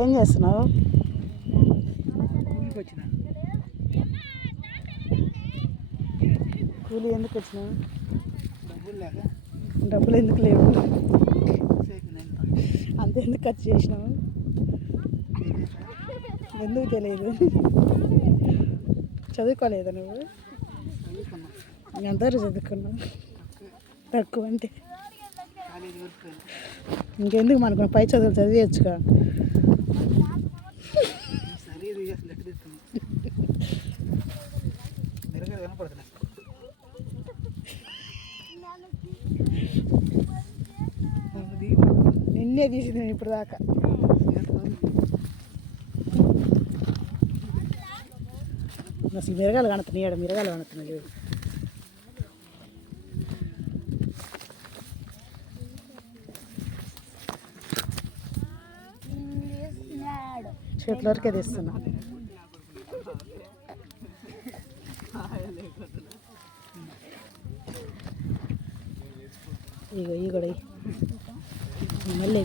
ఏం చేస్తున్నావు? కూలి ఎందుకు వచ్చినావు? డబ్బులు ఎందుకు లేవు? అంత ఎందుకు ఖర్చు చేసినావు? ఎందుకు తెలియదు? చదువుకోలేదా నువ్వు? అందరూ చదువుకున్నావు. తక్కువ అంటే. ఇంకెందుకు మనకు పై చదువులు చదివేయచ్చుగా? నన్ను తీసింది నేను ఇప్పుడు దాకా మిరగాలు కనుతున్నాయి ఆడ మిరగాలు కనుతున్నాయి చేతుల వరకే తీస్తున్నా. ఇగో ఈ కూడా మళ్ళీ